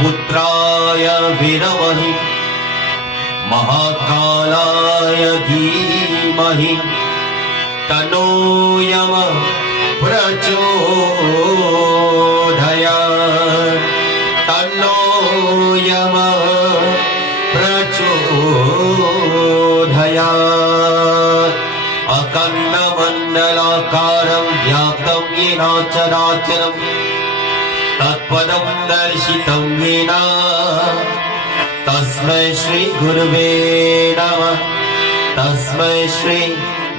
पुत्राय विद्महे महाकालाय धीमहि तन्नो यमः प्रचोदयात् तन्नो यमः प्रचोदयात् अखण्डमण्डलाकारं व्याप्तं येन चराचरं तत्पदं दर्शितं येन तस्मै श्री गुरुवे नमः तस्मै श्री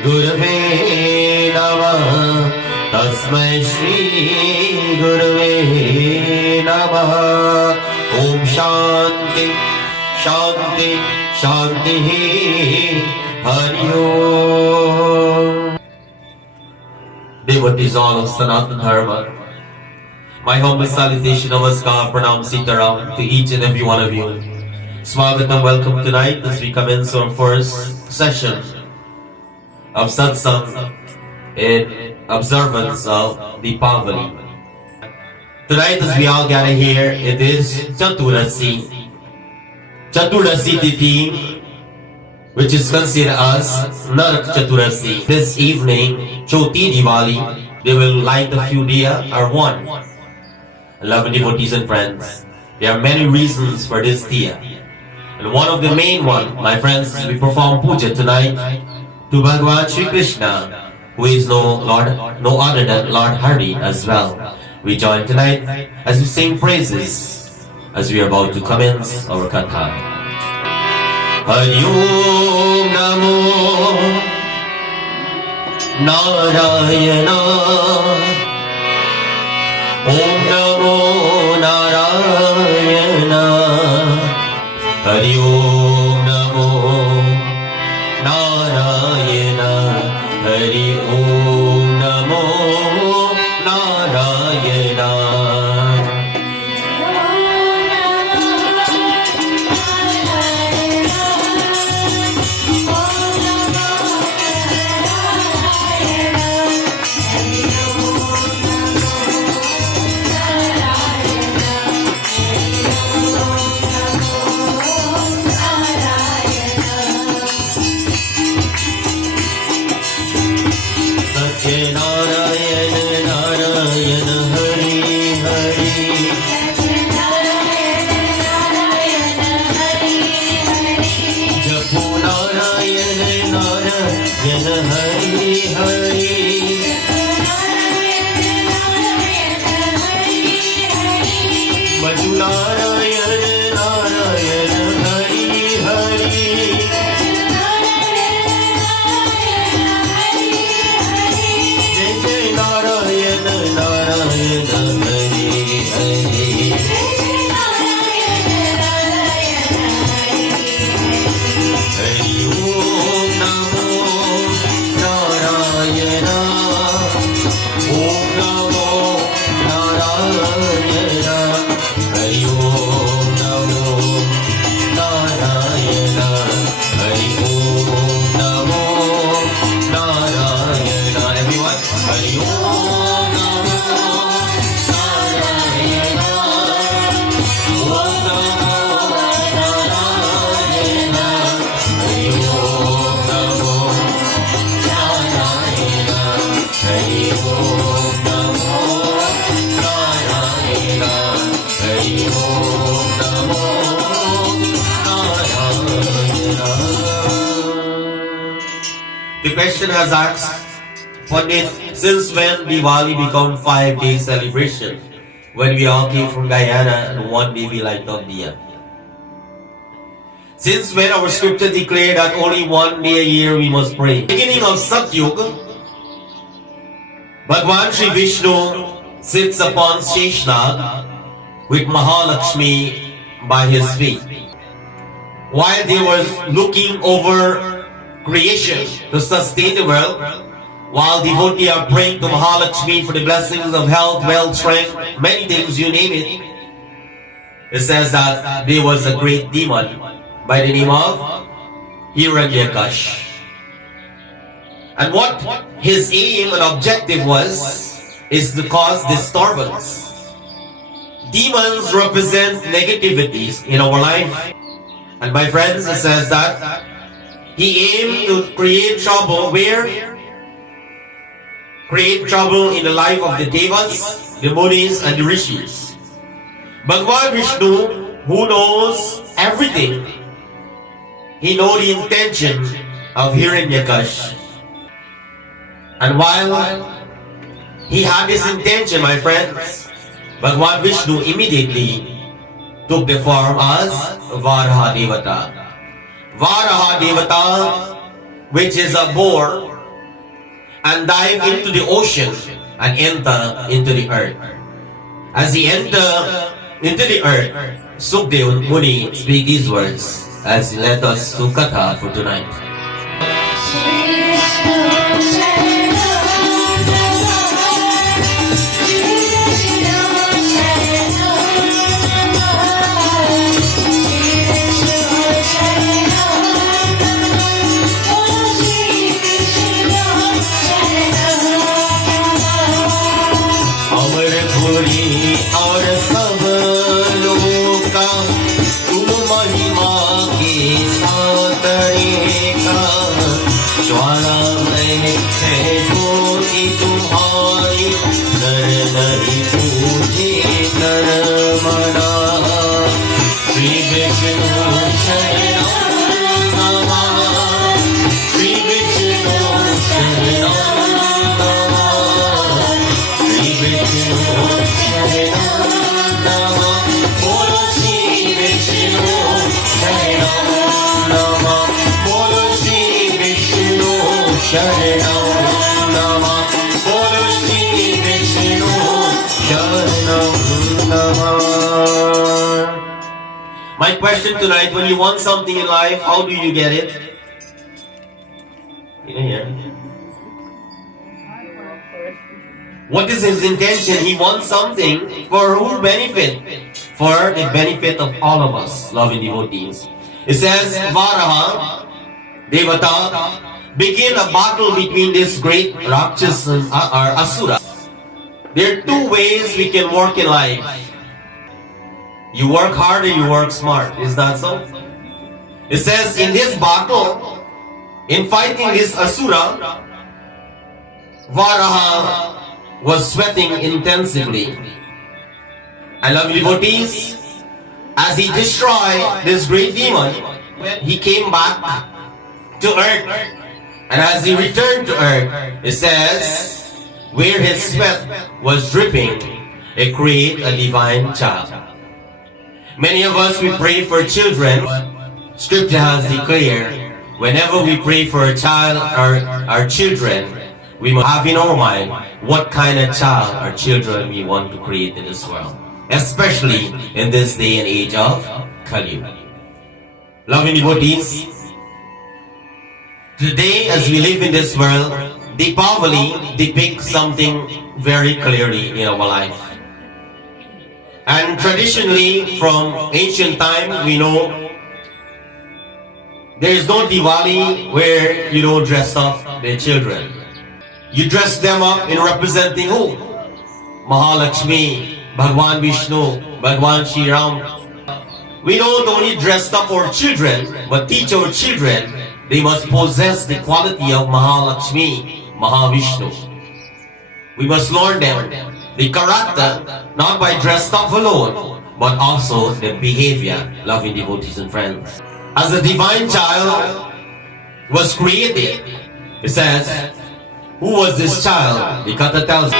गुरुवे नमः तस्मै श्री गुरुवे नमः ओम शांति शांति शांति हरि ओम. Devotees all of Sanatana Dharma, my humble salutation, namaskar, pranam, sitaram to each and every one of you. Swagatam, welcome tonight as we commence our first session of satsang in observance of Deepavali. Tonight as we all gather here, it is Chaturasi. Chaturasi Tithi, which is considered as Narak Chaturasi. This evening, Choti Diwali, they will light a few diya or one. Loving devotees and friends, there are many reasons for this diya. And one of the main one, my friends, we perform puja tonight to Bhagavan Shri Krishna, who is no other than Lord Hari as well. We join tonight as we sing praises as we are about to commence our katha. Hari Om Namo Narayana Om Namo Narayana Hari Om Namo Narayana Hari Om Namo Narayana. The question has asked, Pandit, since when Diwali become 5-day celebration? When we all came from Guyana and one day we light up diya. Since when our scripture declared that only one day a year we must pray? Beginning of Satyuga, Bhagwan Shri Vishnu sits upon Sheshnag with Mahalakshmi by his feet. While they were looking over creation to sustain the world, while devotees are praying to Mahalakshmi for the blessings of health, wealth, strength, many things, you name it. It says that there was a great demon by the name of Hiranyakash. And what his aim and objective was, is to cause disturbance. Demons represent negativities in our life. And my friends, it says that he aimed to create trouble where? Create trouble in the life of the Devas, the Munis, and the Rishis. Bhagwan Vishnu, who knows everything, he knows the intention of Hiranyakash. And while he had this intention, my friends, Bhagwan Vishnu immediately took the form as Varaha Devata. Varaha Devata, which is a boar, and dive into the ocean and enter into the earth. As he entered into the earth, Sukdev Muni speak these words as he led us to Katha for tonight. और सब लोगों का तुम महिमा के सातरे का ज्वाला में है ज्योति तुम्हारी नर नहीं पूजे नर मना श्री विष्णु शरणं नमः श्री विष्णु शरणं नमः Shri Vishnu My question tonight, when you want something in life, how do you get it? You hear? What is his intention? He wants something for whose benefit? For the benefit of all of us, loving devotees. It says, Varaha Devata begin a battle between this great Rakshasa or Asura. There are two ways we can work in life. You work hard or you work smart. Is that so? It says in this battle, in fighting this Asura, Varaha was sweating intensively. I love devotees. As he destroyed this great demon, he came back to earth. And as he returned to earth, it says, where his sweat was dripping, it created a divine child. Many of us, we pray for children. Scripture has declared, whenever we pray for a child or our children, we must have in our mind what kind of child or children we want to create in this world. Especially in this day and age of Kali. Loving devotees, today as we live in this world, Deepavali depicts something very clearly in our life. And traditionally, from ancient time, we know there is no Diwali where you don't dress up the children. You dress them up in representing who? Mahalakshmi, Bhagwan Vishnu, Bhagwan Shri Ram. We don't only dress up our children, but teach our children they must possess the quality of Mahalakshmi, Mahavishnu. We must learn them the character, not by dressed up alone, but also the behavior, loving devotees and friends. As a divine child was created, it says, who was this child? The Katha tells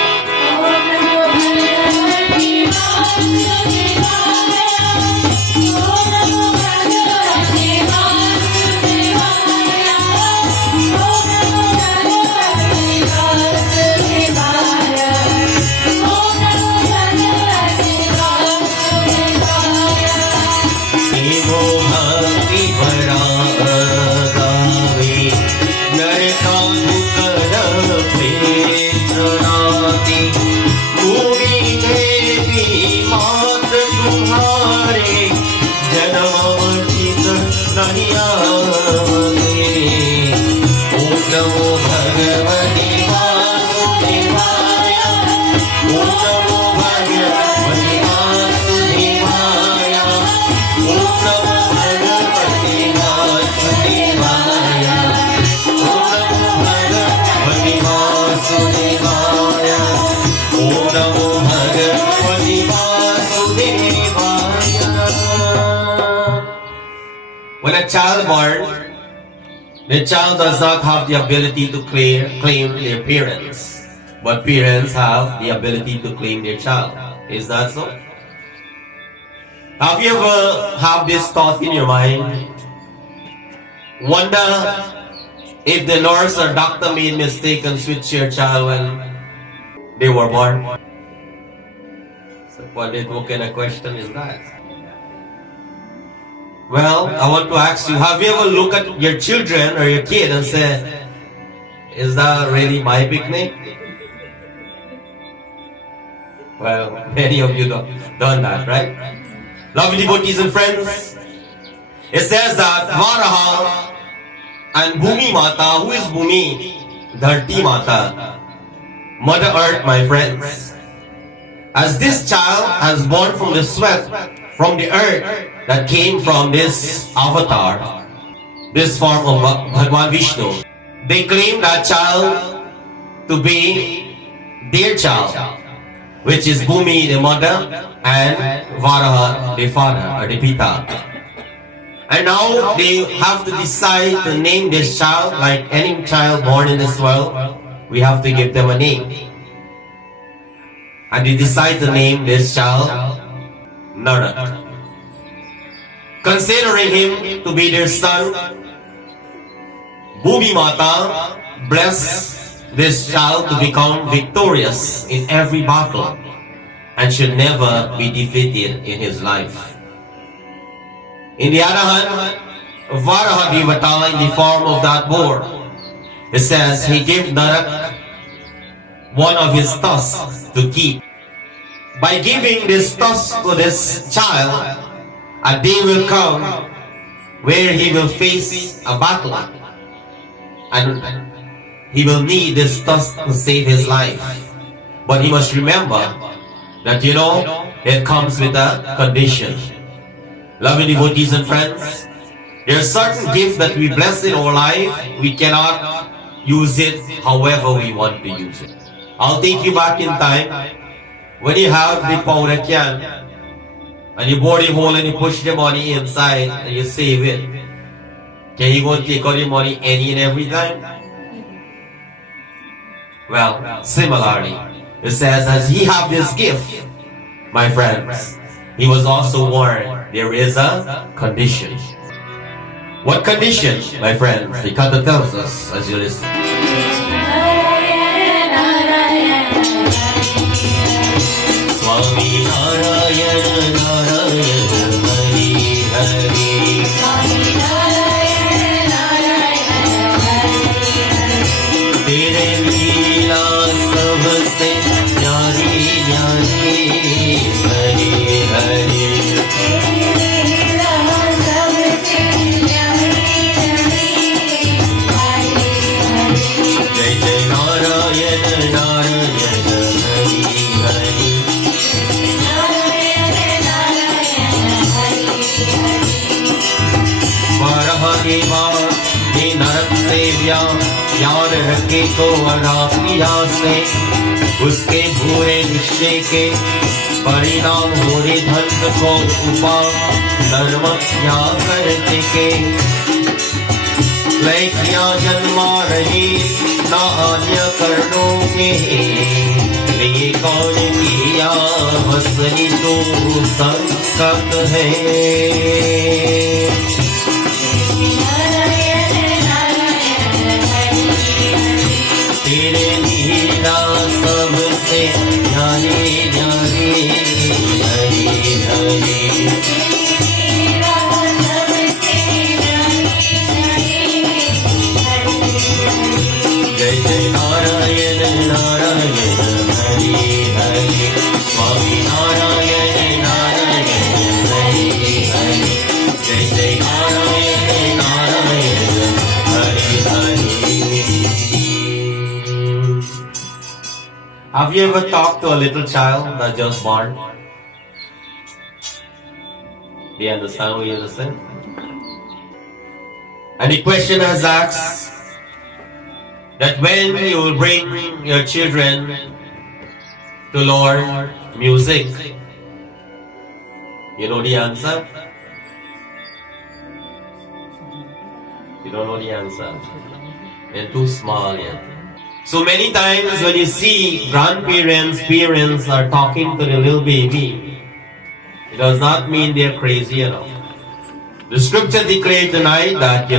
Nare Bhagavati Vasudevaya. When a child born, the child does not have the ability to claim their parents, but parents have the ability to claim their child. Is that so? Have you ever have this thought in your mind? Wonder if the nurse or doctor made mistake and switched your child when they were born? So what kind of question is that? Well, I want to ask you, have you ever looked at your children or your kid and said, is that really my picnic? Well, many of you done that, right? Lovely devotees and friends, it says that Varaha and Bhumi Mata, who is Bhumi? Dharti Mata, Mother Earth, my friends. As this child has born from the sweat, from the earth that came from this avatar, this form of Bhagwan Vishnu, they claim that child to be their child, which is Bhumi, the mother, and Varaha, the father, or the Pita. And now they have to decide to name this child. Like any child born in this world, we have to give them a name. And they decide to name this child Narak, considering him to be their son. Bhumi Mata bless this child to become victorious in every battle and should never be defeated in his life. In the other hand, Varaha Devata, in the form of that boar, it says he gave Narak one of his tusks to keep. By giving this tusk to this child, a day will come where he will face a battle and he will need this tusk to save his life. But he must remember that, it comes with a condition. Loving devotees and friends, there are certain gifts that we bless in our life. We cannot use it however we want to use it. I'll take you back in time. When you have the powder can, and you bore the hole and you push the money inside and you save it, can you go take out the money any and every time? Well, similarly, it says, as he have this gift, my friends, he was also warned, there is a condition. What condition, my friends? The Kata tells us as you listen. Swami Narayana Narayana Hari Hari. Swami Narayana Narayana Hari Hari. Tere leela sabse nyari nyari Hari Hari. Tere leela sabse nyari nyari Hari Hari. Jai Jai Narayana Narayana Hari Hari. हे नरक से यार रखे को अनापिया से उसके बुरे निश्चय के परिणाम होने धन को उपा धर्म क्या करते के लैक्या जन्मा रही ना आन्य कर्णों के ये कौन किया वसनी तो संकट है तेरे लीला सबसे न्यारे न्यारे हरी हरी जय जय नारायण नारायण हरि हरि स्वामी नारायण नारायण हरि हरि जय जय Narayan Narayan Hari Hari. Have you ever talked to a little child that just born? Do you understand what you're saying? And the question is asked that when you will bring your children to learn music? You know the answer? You don't know the answer. They're too small yet. So many times when you see grandparents, parents are talking to the little baby, it does not mean they're crazy enough. The scripture declared tonight that,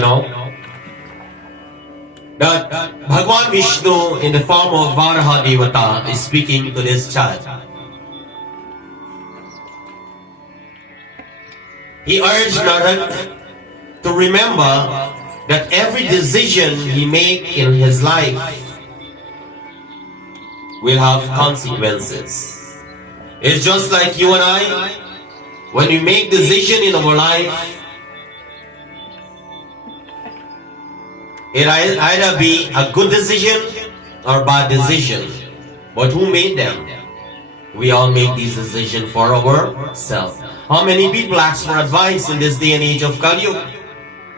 that Bhagwan Vishnu in the form of Varaha Devata is speaking to this child. He urged Narad to remember that every decision he makes in his life will have consequences. It's just like you and I, when we make decision in our life, it either be a good decision or bad decision. But who made them? We all make these decisions for ourselves. How many people ask for advice in this day and age of Kali Yuga?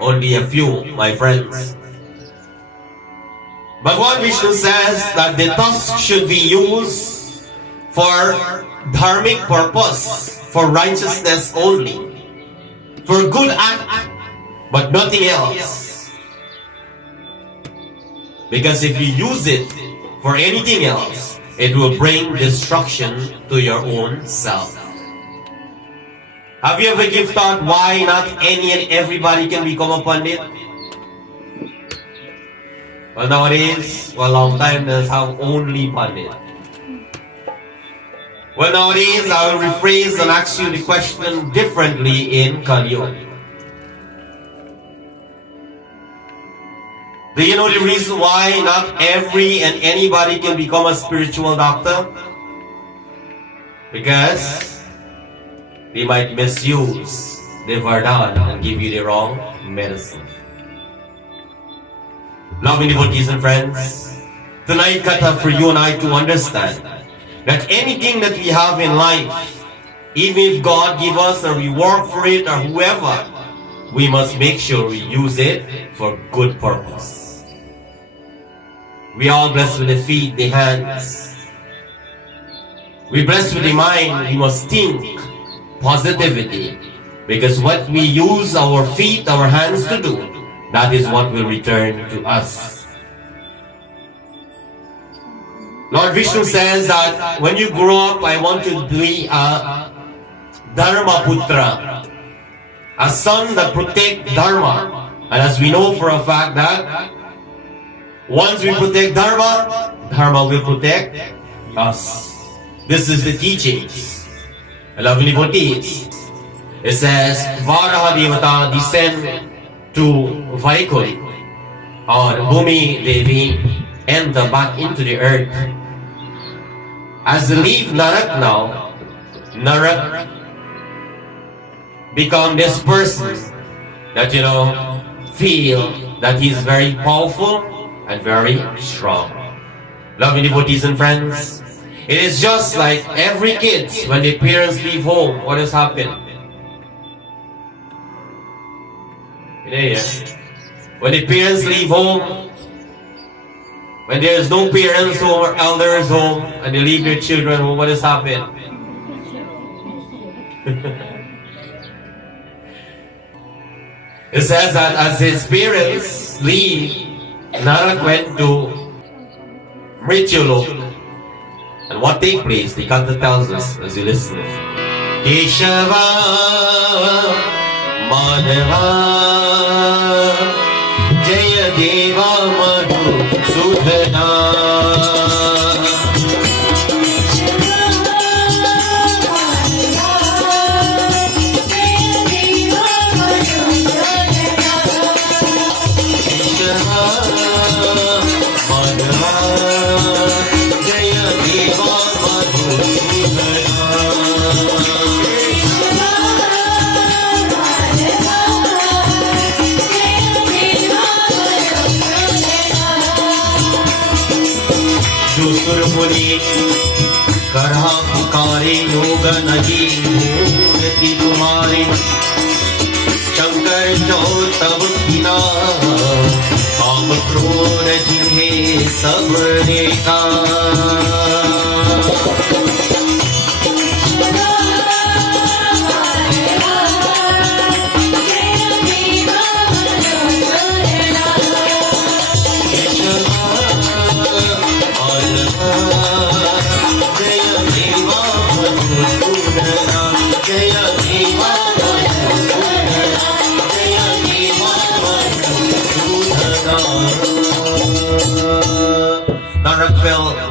Only a few, my friends. Bhagwan Vishnu says that the tusk should be used for dharmic purpose, for righteousness only, for good act, but nothing else. Because if you use it for anything else, it will bring destruction to your own self. Have you ever given thought why not any and everybody can become a pandit? Well, nowadays, for a long time, there's how only pandit. Well, nowadays, I will rephrase and ask you the question differently in Kali Yuga. Do you know the reason why not every and anybody can become a spiritual doctor? Because they might misuse the Vardhan and give you the wrong medicine. Loving devotees and friends, tonight Katha for you and I to understand that anything that we have in life, even if God give us or we work for it or whoever, we must make sure we use it for good purpose. We are blessed with the feet, the hands. We blessed with the mind, we must think positivity. Because what we use our feet, our hands to do, that is what will return to us. Lord Vishnu says that when you grow up, I want to be a Dharma Putra, a son that protect Dharma. And as we know for a fact that once we protect Dharma, Dharma will protect us. This is the teachings. Lovely devotees. It says, Varaha Devata descend to Vaikul, or Bhumi Devi, enter back into the earth. As they leave Narak now, Narak become this person that feel that he's very powerful and very strong. Loving devotees and friends, it is just like every kid when their parents leave home, what has happened? When the parents leave home, when there is no parents home or elders home, and they leave their children home, what has happened? It says that as his parents leave, Narak went to Mrityulok. And what takes place, the Kanta tells us as you listen. Keshava Madhava Jaya Deva Madhu Sudhana. करहा पुकारे योग नहीं मूर्ति तुम्हारे शंकर जो तब किना काम क्रोध जिन्हें सब देखा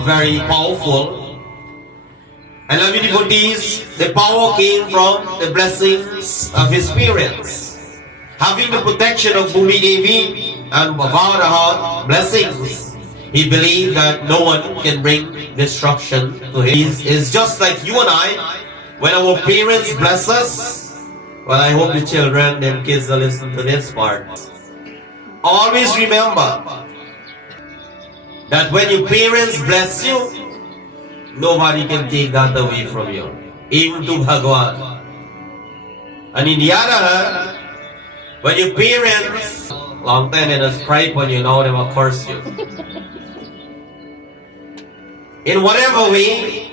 Very powerful. And loving devotees, the power came from the blessings of his parents. Having the protection of Bhumi Devi and Bhavarahat blessings, he believed that no one can bring destruction to him. It's just like you and I, when our parents bless us. Well, I hope the children and kids will listen to this part. Always remember that when your parents bless you, nobody can take that away from you, even to Bhagwan. And in the other hand, when your parents, long time they just cry on you, now they will curse you. In whatever way,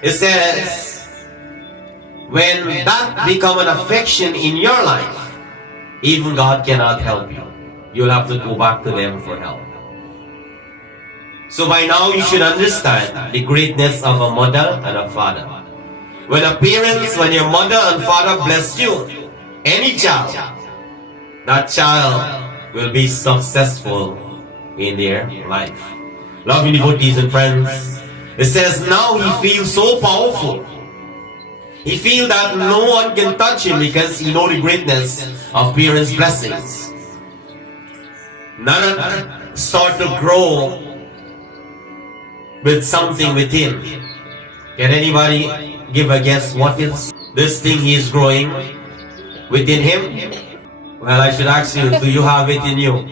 it says, when that become an affection in your life, even God cannot help you. You'll have to go back to them for help. So by now you should understand the greatness of a mother and a father. When your mother and father bless you, any child, that child will be successful in their life. Loving devotees and friends, it says now he feels so powerful. He feels that no one can touch him because he knows the greatness of parents' blessings. Nanak start to grow with something within. Can anybody give a guess what is this thing he is growing within him? Well, I should ask you, do you have it in you?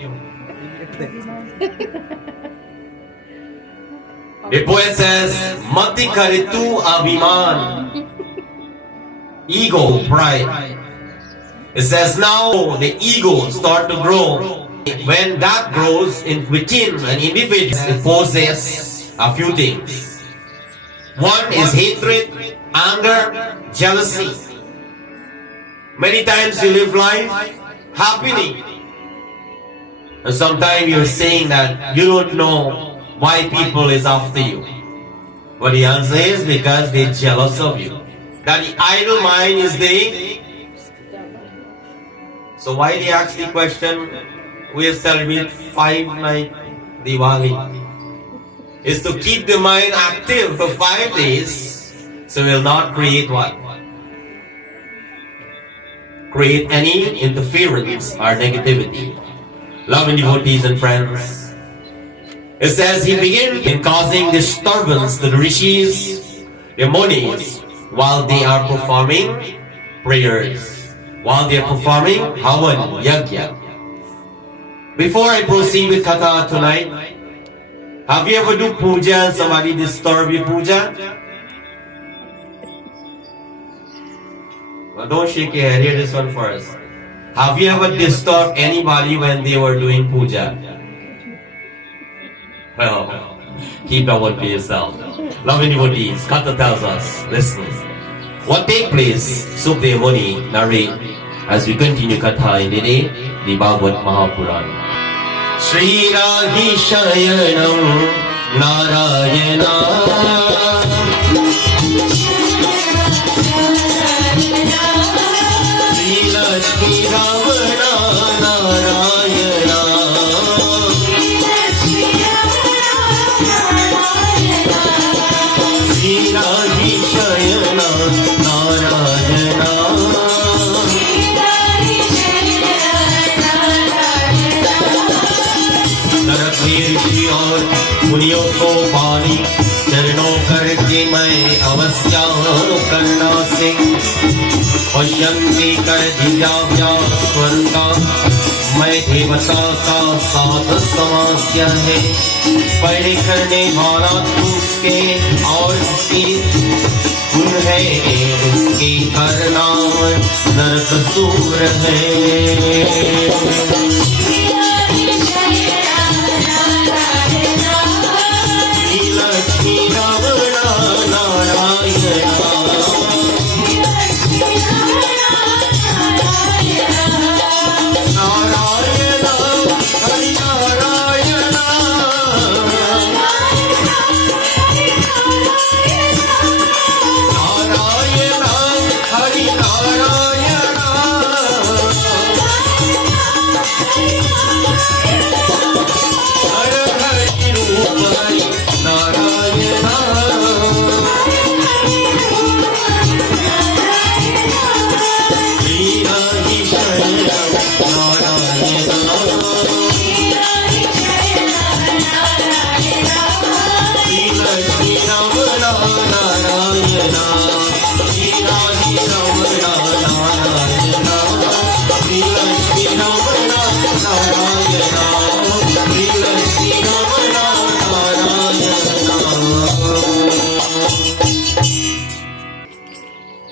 The poet says, Mati karitu abhiman. Ego, pride. It says now the ego start to grow. When that grows within an individual, it possesses a few things. One is hatred, anger, jealousy. Many times you live life happily, and sometimes you're saying that you don't know why people is after you. But the answer is because they're jealous of you. That the idle mind is the... So why they ask the question, we celebrate 5-night Diwali? Is to keep the mind active for 5 days, so it will not create what? Create any interference or negativity. Loving devotees and friends, it says he began in causing disturbance to the rishis, the munis, while they are performing prayers, while they are performing Havan, Yajna. Before I proceed with Katha tonight, have you ever do puja and somebody disturb your puja? Well, don't shake your head. Hear this one first. Have you ever disturbed anybody when they were doing puja? Well, keep that one to yourself. Loving devotees, Katha tells us, listen. What take place, Sukdev Muni narrate as we continue Katha in the day, the Bhagavad Mahapurana. Shri Radhi Shayanam Narayana Shri Lakshmi Ravana Narayana Shri Radhi Shayanam Narayana ऋषि और मुनियों को पानी चरणों करके मैं अवस्या करना से पश्यंती कर दिया स्वर का मैं देवता का साथ समस्या है पढ़े करने वाला उसके और उसकी गुण है उसकी करना नरकसूर है Ravana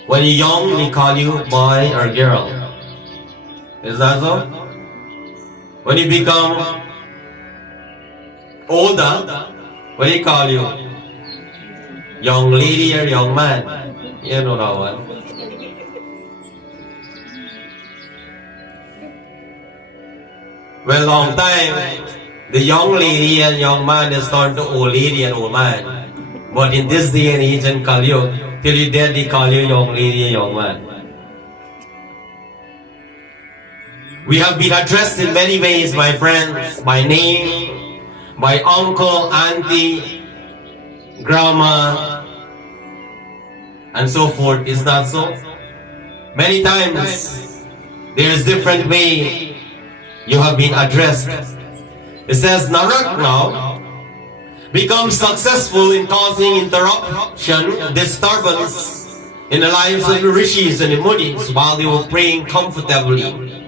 When you're young, they call you boy or girl. Is that so? When you become older, what do you call you? Young lady or young man? You know that one. Well, long time, the young lady and young man is turned to old lady and old man. But in this day and age and call you, till you dead, they call you young lady and young man. We have been addressed in many ways, my friends, by name, by uncle, auntie, grandma, and so forth. Is that so? Many times, there is different way you have been addressed. It says, Narak now becomes successful in causing interruption, disturbance in the lives of the rishis and the munis while they were praying comfortably.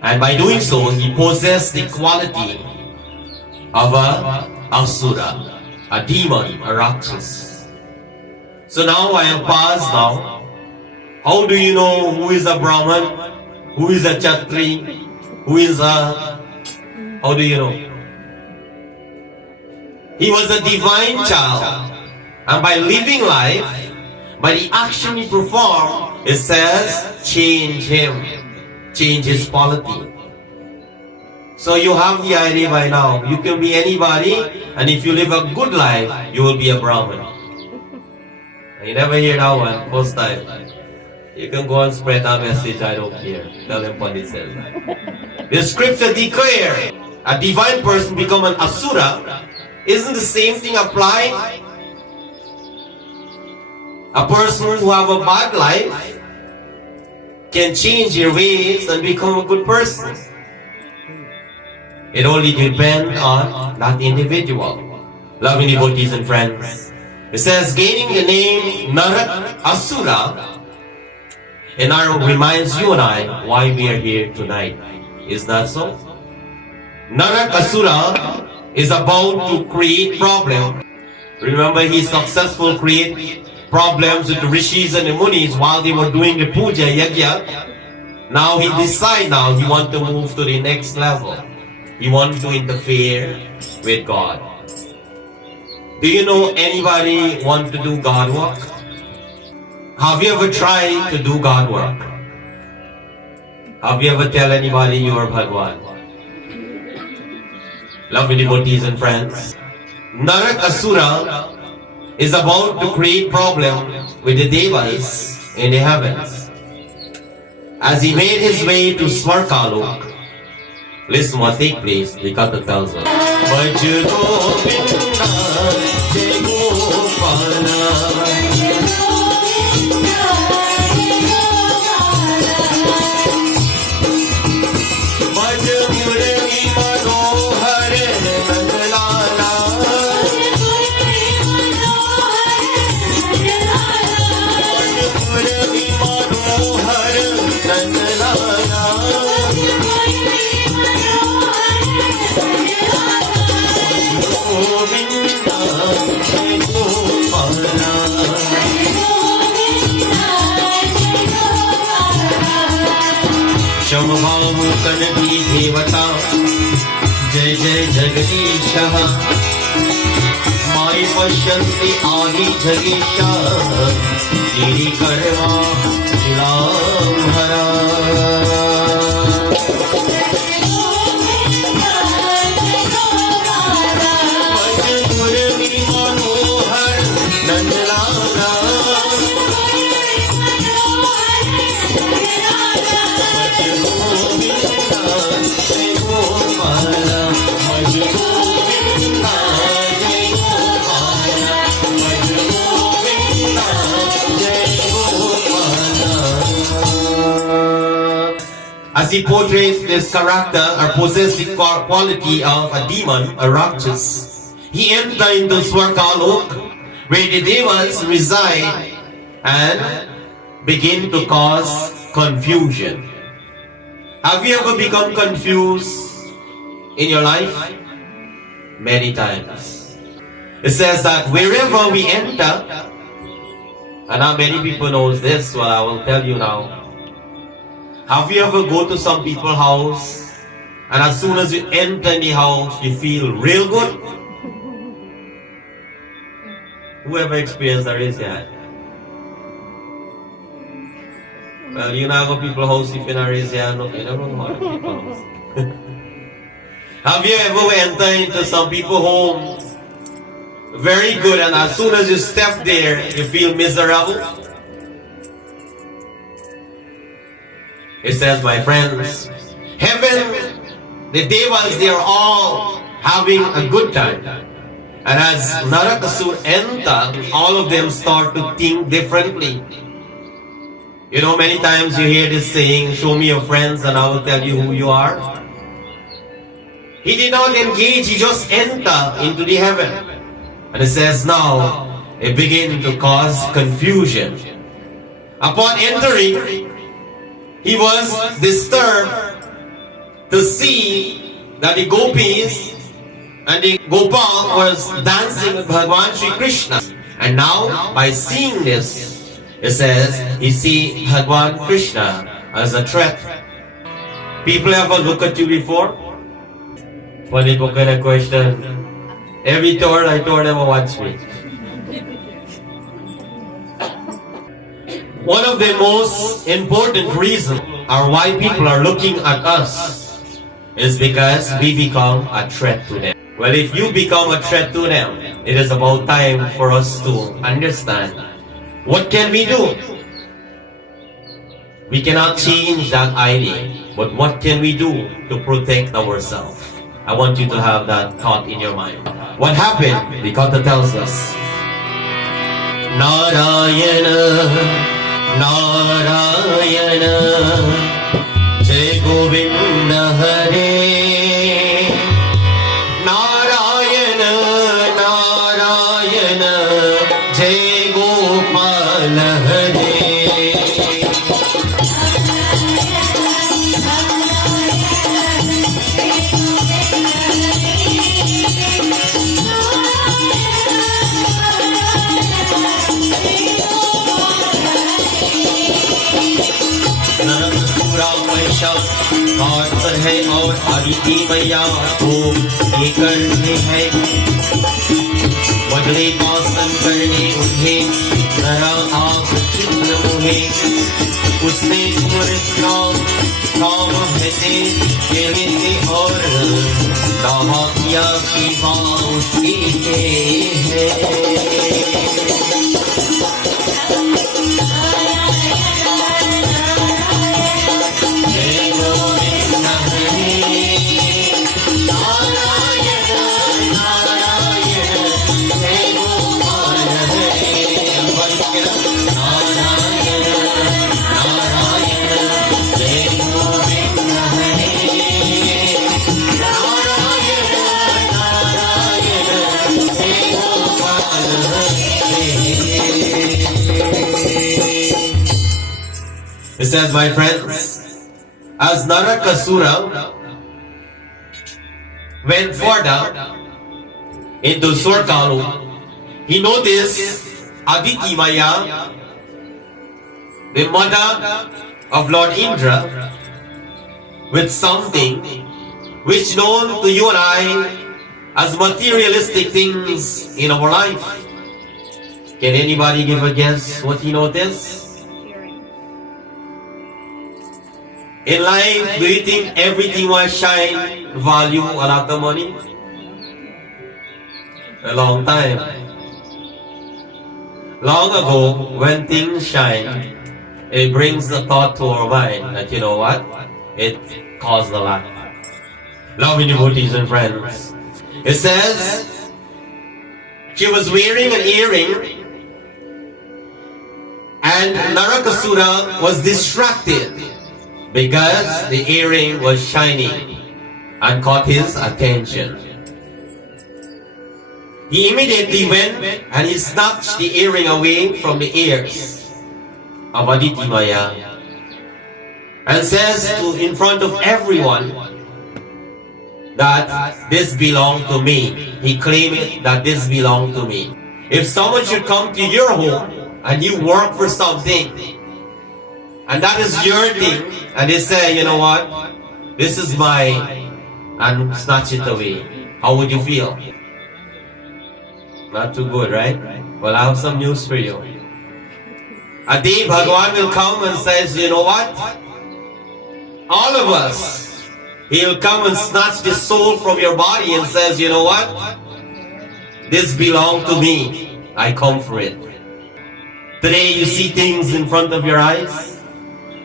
And by doing so, he possessed the quality of a asura, a demon, a rakshas. So now I am past now. How do you know who is a Brahman? Who is a Chatri? Who is a... How do you know? He was a divine child. And by living life, by the action he performed, it says, change him. Change his quality. So you have the idea by now. You can be anybody, and if you live a good life, you will be a Brahmin. You never hear that one, first time. You can go and spread that message, I don't care. Tell them what it says. The scripture declares a divine person become an asura. Isn't the same thing apply? A person who have a bad life can change your ways and become a good person. It only depends on that individual. Loving devotees and friends. It says gaining the name Narak Asura. And now reminds you and I why we are here tonight. Is that so? Narak Asura is about to create problems. Remember, he successful create problems with the rishis and the munis while they were doing the puja yajna. Now he decide now he want to move to the next level. He wants to interfere with God. Do you know anybody want to do God work? Have you ever tried to do God work? Have you ever tell anybody you are Bhagwan? Lovely devotees and friends, Narak Asura is about to create problem with the devas in the heavens. As he made his way to Svarkalok, listen what take place, the Katha tells us. Bhaj Govinda, Jai Gopala. Kanadi Devata, Jai Jai Jagadisha, Mai Pashanti Adi Jagisha, Diri Karma Lamhara. As he portrays this character or possesses the quality of a demon, a rakshas, he entered into Svarkalok, where the devas reside and begin to cause confusion. Have you ever become confused in your life? Many times. It says that wherever we enter, And not many people knows this, so I will tell you now. Have you ever go to some people's house and as soon as you enter in the house, you feel real good? Whoever experienced that is that. Well, you know go people's house if you not raise your hand up, you never know how to people's house. Have you ever entered into some people's home very good and as soon as you step there, you feel miserable? It says, my friends, heaven, the devils, they are all having a good time. And as Narakasura enter, all of them start to think differently. You know, many times you hear this saying, show me your friends and I will tell you who you are. He did not engage, he just entered into the heaven. And it says now, it began to cause confusion. Upon entering, he was disturbed to see that the gopis and the Gopal was dancing with Bhagwan Sri Krishna. And now, by seeing this, it says, he see Bhagwan Krishna as a threat. People ever look at you before? Funny kind of question. Every tour I tour never watch me. One of the most important reasons are why people are looking at us is because we become a threat to them. Well, if you become a threat to them, it is about time for us to understand what can we do. We cannot change that idea, but what can we do to protect ourselves? I want you to have that thought in your mind. What happened? The Katha tells us, Narayana Narayana Jai Govinda Hare Narayana Narayana Jai Gopala Hare. कौन पर है और आदिति मैया ओम ये करते हैं बदले पासन करने उन्हें जरा आप चित्र मुहे उसने काम है तेरे और दावा किया की बात की है It says, my friends, as Narakasura went further into Swarkalu, he noticed Aditi Maya, the mother of Lord Indra, with something which known to you and I as materialistic things in our life. Can anybody give a guess what he noticed? In life, do you think everything will shine, value a lot of money? A long time. Long ago, when things shine, it brings the thought to our mind that, you know what? It costs a lot. Loving devotees and friends. It says, she was wearing an earring and Narakasura was distracted because the earring was shining and caught his attention. He immediately went and he snatched the earring away from the ears of Aditi Maya and says in front of everyone that this belonged to me. He claimed that this belonged to me. If someone should come to your home and you work for something, and that is your thing, and they say, you know what, this is mine, and snatch it away. How would you feel? Not too good, right? Well, I have some news for you. A day Bhagavan will come and says, you know what? All of us, He'll come and snatch the soul from your body and says, you know what? This belongs to me. I come for it. Today you see things in front of your eyes.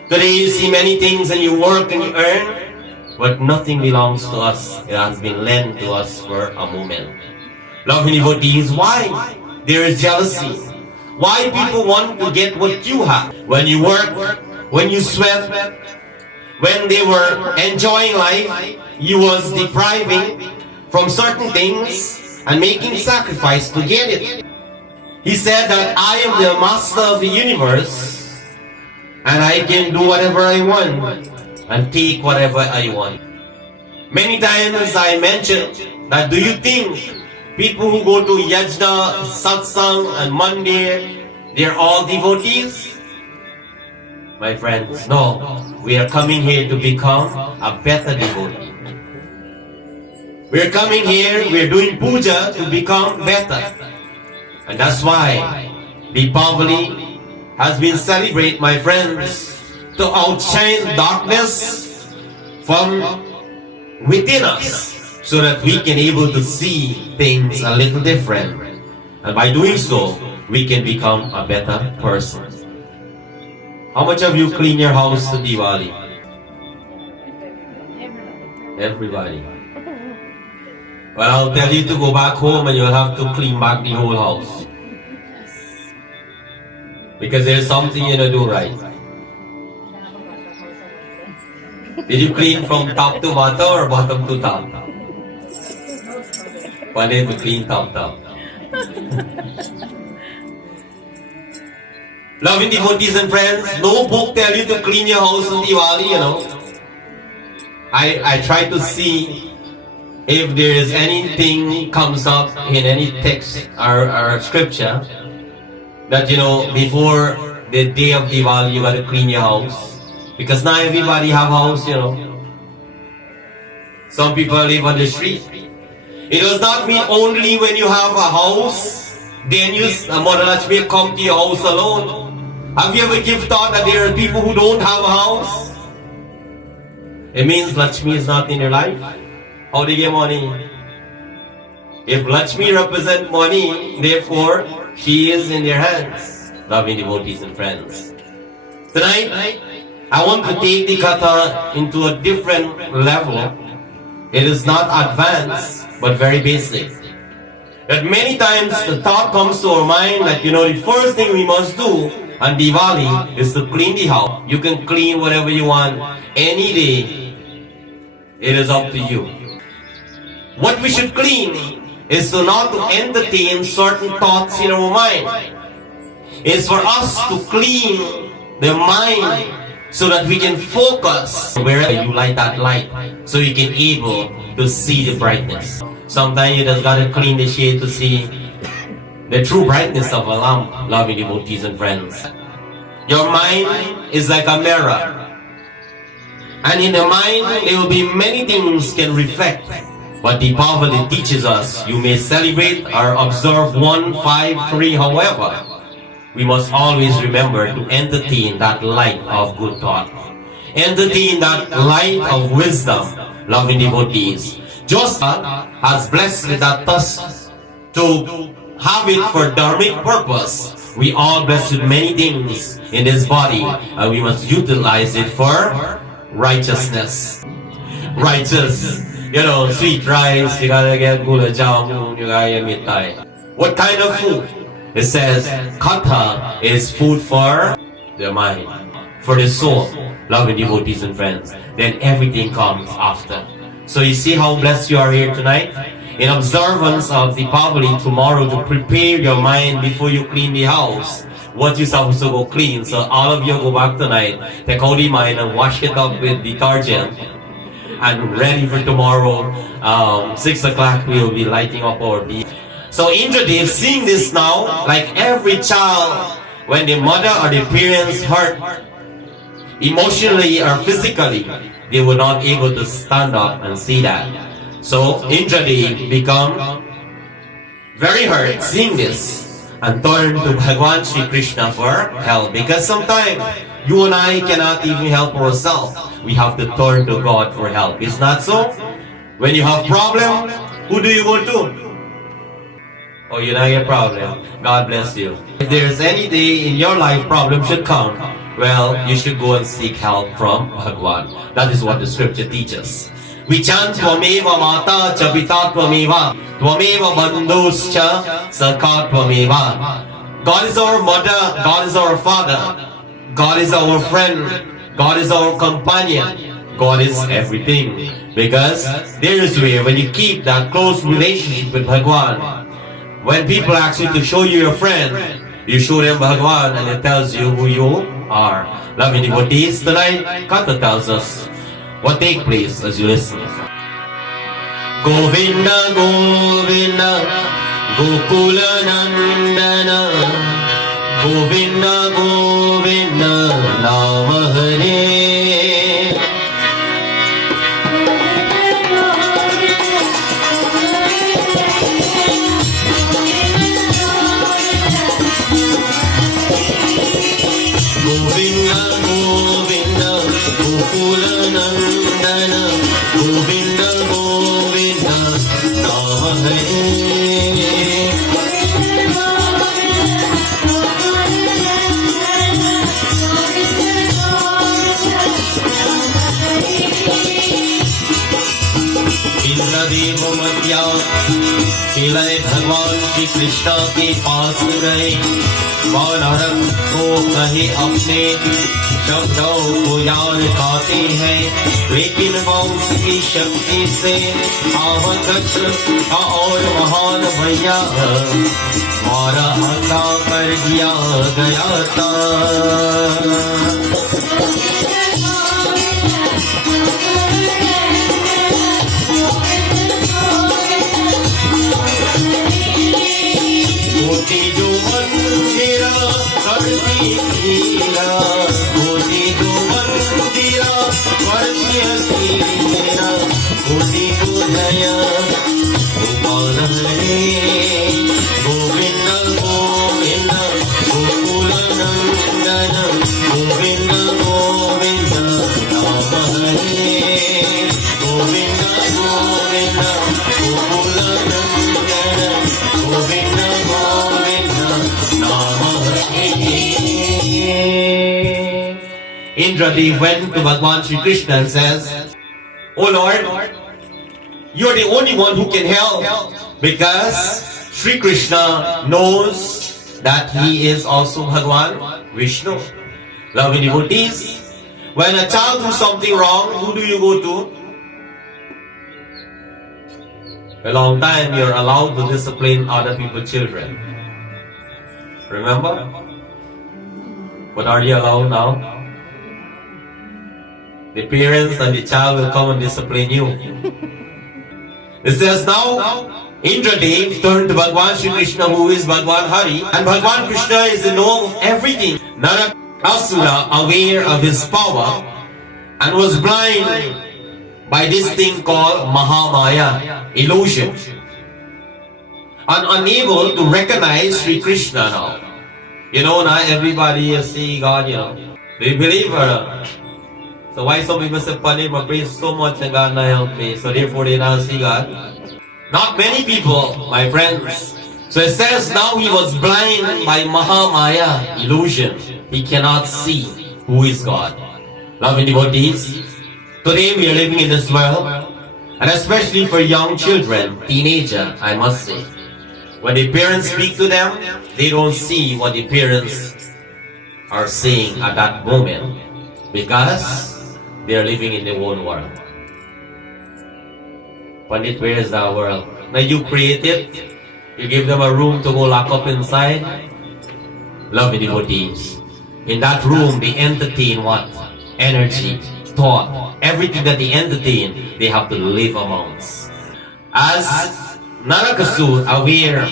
Today you see many things and you work and you earn. But nothing belongs to us. It has been lent to us for a moment. Loving devotees, why? There is jealousy. Why people want to get what you have? When you work, when you sweat, when they were enjoying life, you was depriving from certain things and making sacrifice to get it. He said that I am the master of the universe and I can do whatever I want and take whatever I want. Many times I mentioned that, do you think people who go to Yajna, Satsang and Mandir, they're all devotees? My friends, no. We are coming here to become a better devotee. We're coming here, we're doing puja to become better. And that's why Deepavali has been celebrated, my friends, to outshine darkness from within us, so that we can able to see things a little different. And by doing so, we can become a better person. How much of you clean your house to Diwali? Everybody. Well, I'll tell you to go back home and you'll have to clean back the whole house. Because there's something you don't do right. Did you clean from top to bottom or bottom to top? One day to clean top. Loving devotees and friends, no book tell you to clean your house on Diwali, you know. I try to see if there is anything comes up in any text or scripture that, you know, before the day of Diwali you gotta clean your house. Because not everybody have a house, you know. Some people live on the street. It does not mean only when you have a house, then Mother Lakshmi come to your house alone. Have you ever give thought that there are people who don't have a house? It means Lakshmi is not in your life. How do you get money? If Lakshmi represents money, therefore she is in their hands. Loving devotees and friends. Tonight, I want to take the katha into a different level. It is not advanced, but very basic. That many times the thought comes to our mind that, you know, the first thing we must do on Diwali is to clean the house. You can clean whatever you want any day. It is up to you. What we should clean is to not to entertain certain thoughts in our mind. It's for us to clean the mind so that we can focus wherever you light that light, so you can able to see the brightness. Sometimes you just gotta clean the shade to see the true brightness of a lamp, loving devotees and friends. Your mind is like a mirror. And in the mind, there will be many things can reflect. But Deepavali teaches us, you may celebrate or observe 1, 5, 3, however, we must always remember to entertain that light of good thought. Entertain that light of wisdom, loving devotees. Just has blessed with that thus to have it for dharmic purpose. We all blessed with many things in this body, and we must utilize it for righteousness. Righteous, you know, sweet rice, you gotta get gula jamun, you gotta get mitai. What kind of food? It says, katha is food for the mind, for the soul, loving devotees and friends. Then everything comes after. So you see how blessed you are here tonight? In observance of Deepavali tomorrow, to prepare your mind before you clean the house. What you're supposed to go clean. So all of you go back tonight, take out the mind and wash it up with detergent. And ready for tomorrow, 6 o'clock we will be lighting up our beach. So Indradev, seeing this now, like every child when the mother or the parents hurt emotionally or physically, they were not able to stand up and see that. So Indradev become very hurt seeing this and turn to Bhagwan Shri Krishna for help. Because sometimes you and I cannot even help ourselves. We have to turn to God for help. Is not so? When you have problem, who do you go to? Oh, you know your problem. God bless you. If there's any day in your life problem should come, well, you should go and seek help from Bhagwan. That is what the scripture teaches. Vichan tvameva mata cha pita tvameva tvameva bandhuscha sakha tvameva. God is our mother, God is our father, God is our friend, God is our companion, God is everything. Because there is where when you keep that close relationship with Bhagwan, when people ask you to show you your friend, you show them Bhagwan and it tells you who you are. Loving devotees, tonight, Kata tells us what takes place as you listen. Govinda, Govinda, Gokula Nandana, Govinda, Govinda, Nama Hare. Govinda, Govinda, Gokula Nandana, Govinda, Govinda, Nama Hare. Indradev मध्या खिलय भगवान श्री कृष्ण के पास गए, वानर को कहे अपने शब्दों को याद पाते हैं, लेकिन वंश की शक्ति से आवकच और महान भैया मारा हल्ला कर दिया गया था। मोती जो मंदिरा करती हीरा, मोती जो मंदिरा करती हीरा, मोती को दया गोपाल हरे। गोविंद गोविंद गोकुल नंदन, गोविंद गोविंद नाम हरे। गोविंद गोविंद गोकुल नंदन, Govind Indradev went to Bhagwan Shri Krishna and says, "Oh Lord, you are the only one who can help, because Shri Krishna knows that he is also Bhagwan Vishnu." Loving devotees, when a child does something wrong, who do you go to? A long time you're allowed to discipline other people's children. Remember? But are you allowed now? The parents and the child will come and discipline you. It says now, Indradev turned to Bhagwan Shri Krishna, who is Bhagwan Hari, and Bhagwan Krishna is the know of everything. Narakasura, aware of his power, and was blind by this thing called Mahamaya, illusion, and unable to recognize Sri Krishna now. You know, not everybody see God, you know. They believe her. So why some people say, I pray so much and God not help me, so therefore they don't see God? Not many people, my friends. So it says now he was blind by Mahamaya, illusion. He cannot see who is God. Loving devotees, today we are living in this world, and especially for young children, teenager, I must say. When the parents speak to them, they don't see what the parents are saying at that moment, because they are living in their own world. Pandit, where is that world? Now you create it, you give them a room to go lock up inside. Loving devotees, in that room they entertain what? Energy, thought, everything that they entertain, they have to live amongst. As Narakasur aware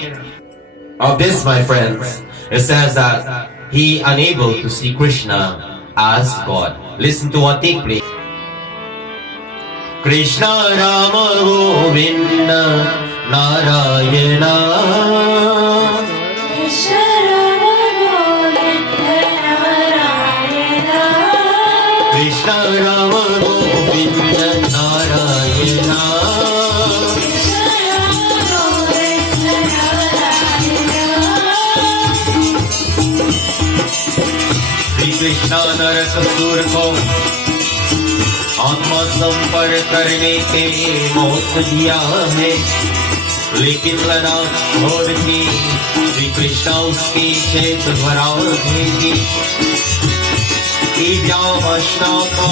of this, my friends, it says that he unable to see Krishna as God. Listen to what take place. Krishna Rama Govinda Narayana Krishna Rama Govinda Narayana Krishna Rama Govinda Narayana Krishna Rama Govinda Narayana Shri Krishna Narakasura को आत्मा संपर करने के मौत दिया है, लेकिन लड़ा छोड़ के श्री कृष्णा उसकी चेत भरा भेजी। ईव्यावशना का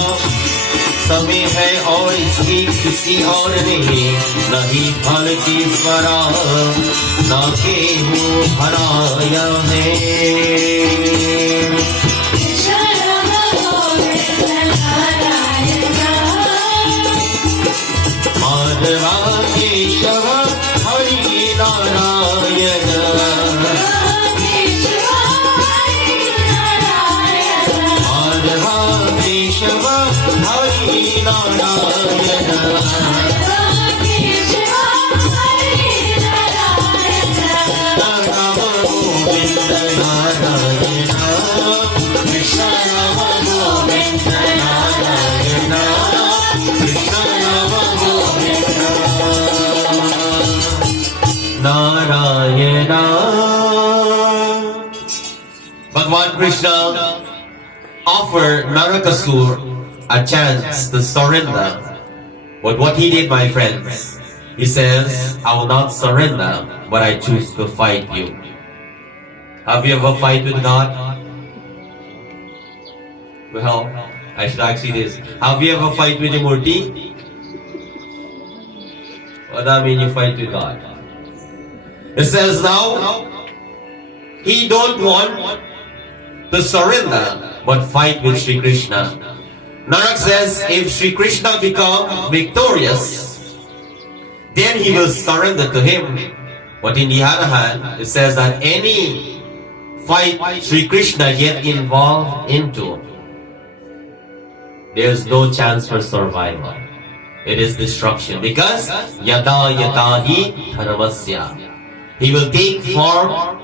समय है और इसकी किसी और नहीं, नहीं फल की स्मरा ना के मुँह भराया है। Krishna Rama Govinda Narayana Madhava Keshav Hari Narayan Krishna Hari Narayana Madhava Keshav Hari Narayan Krishna Hari Narayana Ram Govind Narayan Krishna Ram Govind Narayan Krishna Ram Govind Narayan. Bhagavan Krishna offered Narakasur a chance to surrender. But what he did, my friends, he says, I will not surrender, but I choose to fight you. Have you ever fight with God? Well, I should ask you this. Have you ever fight with the Murti? What does that mean, you fight with God? It says now, he don't want to surrender, but fight with Sri Krishna. Narak says, if Sri Krishna become victorious, then he will surrender to him. But in the other hand, it says that any fight Sri Krishna get involved into, there is no chance for survival. It is destruction. Because yada yada hi dharmasya. He will take form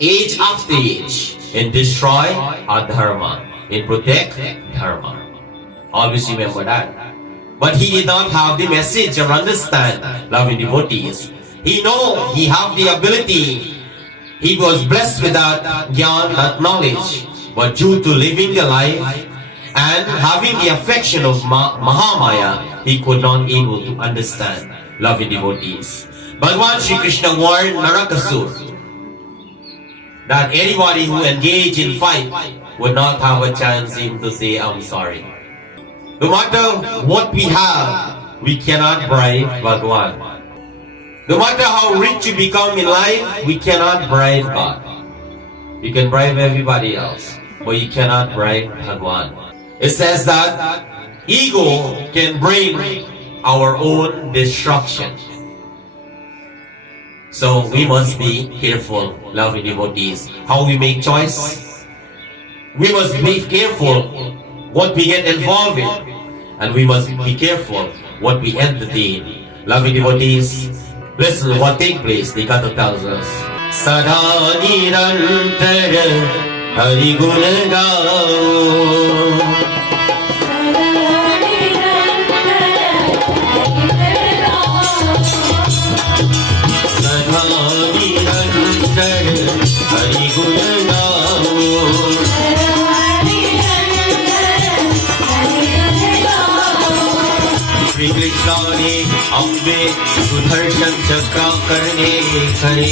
age after age and destroy our dharma and protect dharma. Always remember that. But he did not have the message or understand, loving devotees. He know he have the ability. He was blessed with that gyan, that knowledge. But due to living the life and having the affection of Mahamaya, he could not able to understand, loving devotees. Bhagavan Shri Krishna warned Narakasur that anybody who engage in fight would not have a chance even to say, I'm sorry. No matter what we have, we cannot bribe Bhagavan. No matter how rich you become in life, we cannot bribe God. You can bribe everybody else, but you cannot bribe Bhagavan. It says that ego can bring our own destruction. So we must be careful, loving devotees, how we make choice. We must be careful what we get involved in, and we must be careful what we entertain. Loving devotees, listen to what take place. The Gita tells us, Sada Nirantara Hari Guna Gao. Hari Guna Gao. Shri Krishna ne Ambe Sudarshan Chakra karne khare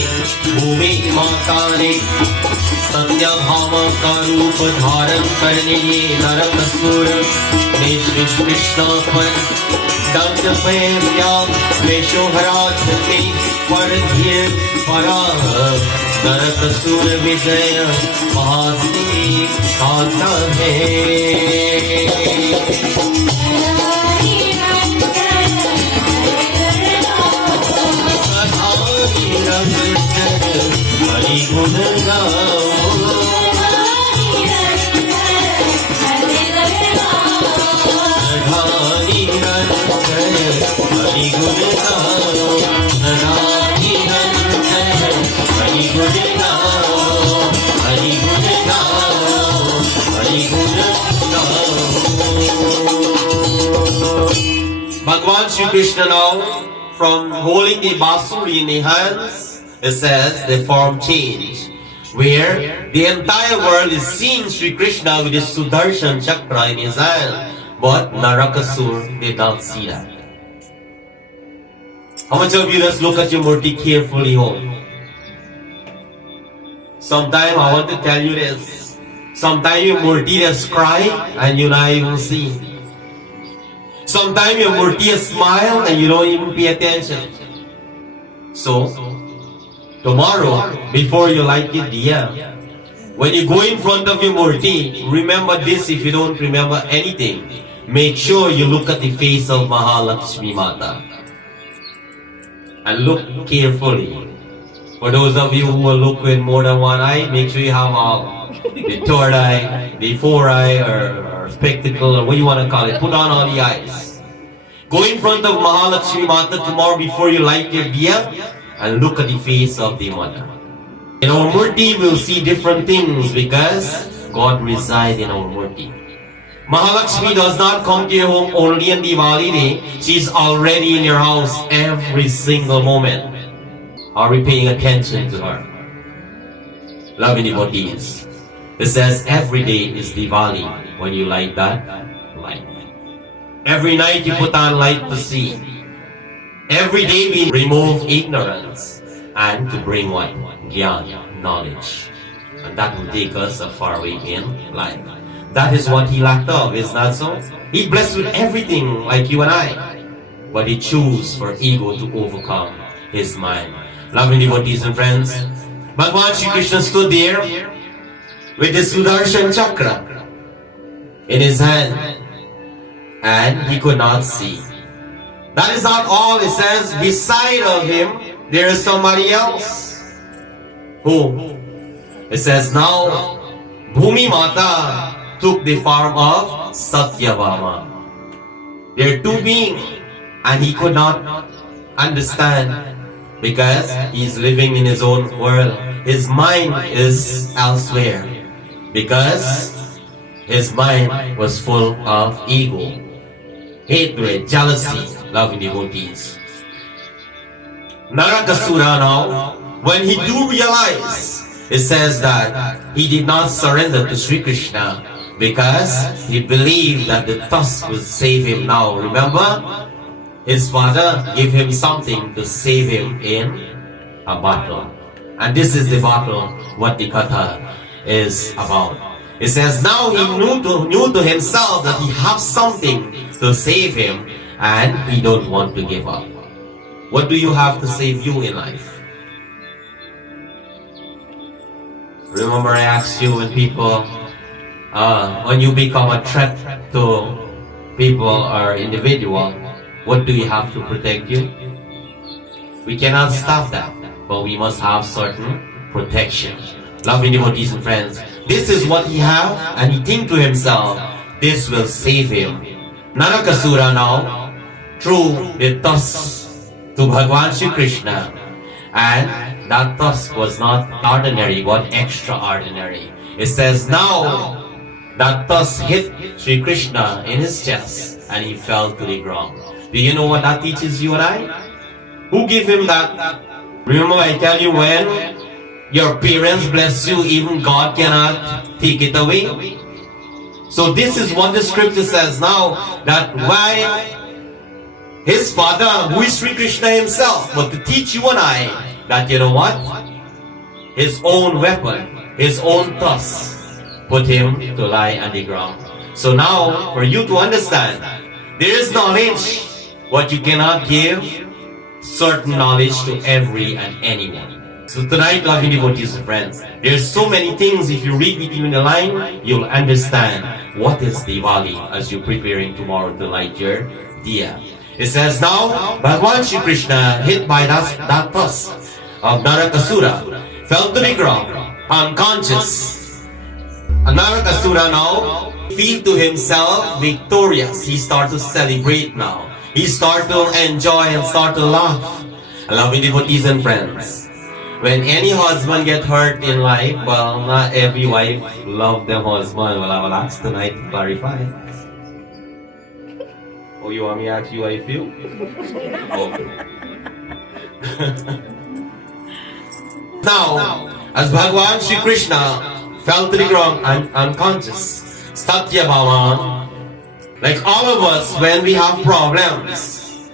Bhumi Mata ne Satya Bhama ka roop dharan karne ye Narakasur ne Shri Krishna par Dand Paya Vesho Harachati par dhir para Narakasur Vijaya Mahasi Kata hai. Hari Guna Gao. Shri Krishna now, from holding the basuri in the hands, it says the form changed, where the entire world is seeing Shri Krishna with his Sudarshan Chakra in his hand, but Narakasur did not see that. How much of you just look at your murti carefully home? Sometimes I want to tell you this. Sometimes your murti just cry and you not even see. Sometimes your murti just smile and you don't even pay attention. So, tomorrow, before you light your diya, when you go in front of your murti, remember this if you don't remember anything. Make sure you look at the face of Mahalakshmi Mata. And look carefully. For those of you who will look with more than one eye, make sure you have the third eye, the fourth eye, or spectacle, or what you want to call it. Put on all the eyes. Go in front of Mahalakshmi Mata tomorrow before you light your diya and look at the face of the mother. In our murti, we'll see different things because God resides in our murti. Mahalakshmi does not come to your home only on Diwali day. She's already in your house every single moment. Are we paying attention to her? Loving devotees. It says every day is Diwali when you light that light. Every night you put on light to see. Every day we remove ignorance and to bring what? Gyan, knowledge. And that will take us a far way in life. That is what he lacked of, is that so? He blessed with everything like you and I. But he chose for ego to overcome his mind. Loving devotees and friends, Bhagavan Shri Krishna stood there with the Sudarshan Chakra in his hand and he could not see. That is not all. It says beside of him there is somebody else. Who? It says now Bhumi Mata took the form of Satyabhama. There are two beings and he could not understand because he is living in his own world. His mind is elsewhere because his mind was full of ego, hatred, jealousy, loving devotees. Narakasura now, when he do realize, it says that he did not surrender to Sri Krishna because he believed that the tusk would save him now. Remember? His father gave him something to save him in a battle. And this is the battle, what the Katha is about. It says now he knew to himself that he has something to save him and he don't want to give up. What do you have to save you in life? Remember I asked you when people, when you become a threat to people or individual, what do you have to protect you? We cannot stop that, but we must have certain protection. Loving devotees and friends, this is what he have, and he think to himself, this will save him. Narakasura now threw the tusk to Bhagavan Shri Krishna, and that tusk was not ordinary, but extraordinary. It says now that tusk hit Shri Krishna in his chest, and he fell to the ground. Do you know what that teaches you and I? Who gave him that? Remember I tell you, when your parents bless you, even God cannot take it away. So this is what the scripture says now, that why his father, who is Sri Krishna himself, but to teach you and I, that you know what? His own weapon, his own tusk, put him to lie on the ground. So now, for you to understand, there is knowledge, but you cannot give certain knowledge to every and anyone. So tonight, loving devotees and friends, there's so many things. If you read between the line, you'll understand what is Diwali as you're preparing tomorrow to light your diya. It says now, Bhagavan Shri Krishna, hit by that tusk of Narakasura, fell to the ground, unconscious. And Narakasura now feel to himself victorious. He start to celebrate now. He start to enjoy and start to laugh. Loving devotees and friends, when any husband get hurt in life, well, not every wife love their husband. Well, I will ask tonight to clarify. Oh, you want me to ask you how you feel? Oh. Now, as Bhagwan Shri Krishna fell to the ground unconscious, Satyabhama, like all of us, when we have problems,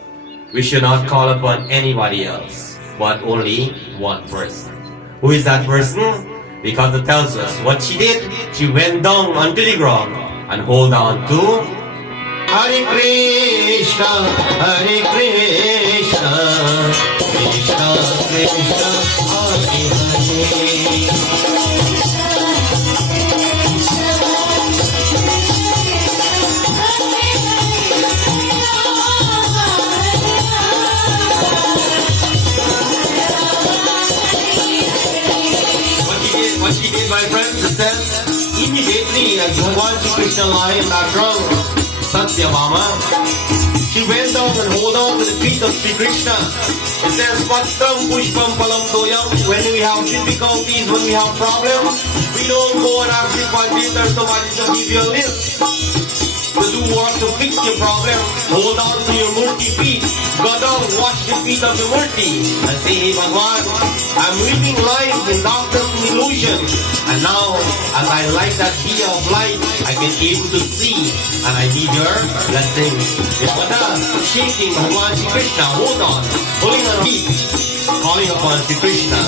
we should not call upon anybody else, but only one person. Who is that person? Because it tells us what she did. She went down onto the ground and hold on to Hare Krishna, Hare Krishna, Krishna Krishna, Hare Hare. What she did, my friends, it says, immediately as Bhagwan Shri Krishna lie in that ground, Satyabhama, she went down and hold on to the feet of Shri Krishna. It says, Patram Pushpam Palam Doyam. When we have difficulties, when we have problems, we don't go and ask the Pandit or somebody to give you a list. To do what to fix your problem, hold on to your Murti feet. Go down, wash the feet of the Murti and say, hey Bhagwan, I'm living life in darkness and illusion. And now, as I light that diya of light, I can able to see. And I need your blessing. Yamada, shaking Bhagwan Shri Krishna, hold on, pulling on feet, calling upon Shri Krishna